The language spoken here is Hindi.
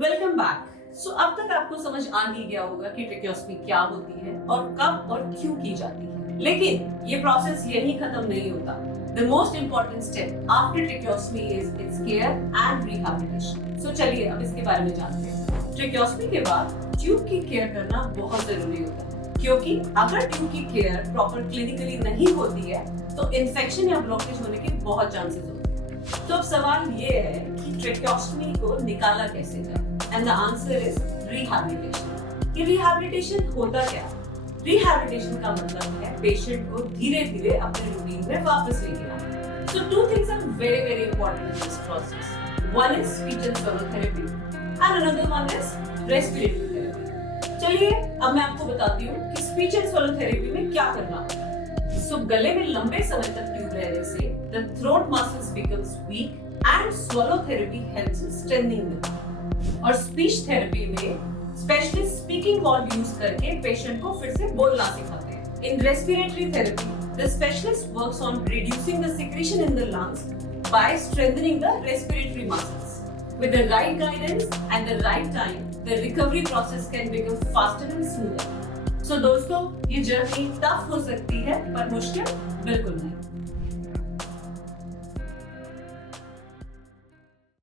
Welcome back. सो अब तक आपको समझ आ ही गया होगा कि ट्रेकियोस्टमी क्या होती है और कब और क्यों की जाती है। लेकिन ये प्रोसेस यही खत्म नहीं होता। The most important step after tracheostomy is its care and rehabilitation. So चलिए अब इसके बारे में जानते हैं। ट्रेकियोस्टमी के बाद ट्यूब की केयर करना बहुत जरूरी होता है, क्योंकि अगर ट्यूब की केयर प्रॉपर क्लिनिकली नहीं होती है तो इन्फेक्शन या ब्लॉकेज होने के बहुत चांसेस होते हैं। तो अब सवाल ये है कि ट्रेकियोस्टमी को निकाला कैसे जाए? And the answer is rehabilitation. ये rehabilitation होता क्या है? Rehabilitation का मतलब है पेशेंट को धीरे धीरे अपने रूटीन में वापस लेके आना। So two things are very important in this process. One is speech and swallow therapy, and another one is respiratory therapy. चलिए अब मैं आपको बताती हूँ कि speech and swallow therapy में क्या करना होता है। So गले में लंबे समय तक ट्यूब रहने से the throat muscles becomes weak and swallow therapy helps in strengthening them. और स्पीच थेरेपी में स्पेशलिस्ट स्पीकिंग वॉल्व यूज करके पेशेंट को फिर से बोलना सिखाते हैं। In respiratory therapy the specialist works on reducing the secretion in the lungs by strengthening the respiratory muscles. With the right guidance and the right time the recovery process can become faster and smoother. So दोस्तों, ये जर्नी टफ हो सकती है पर मुश्किल बिल्कुल नहीं।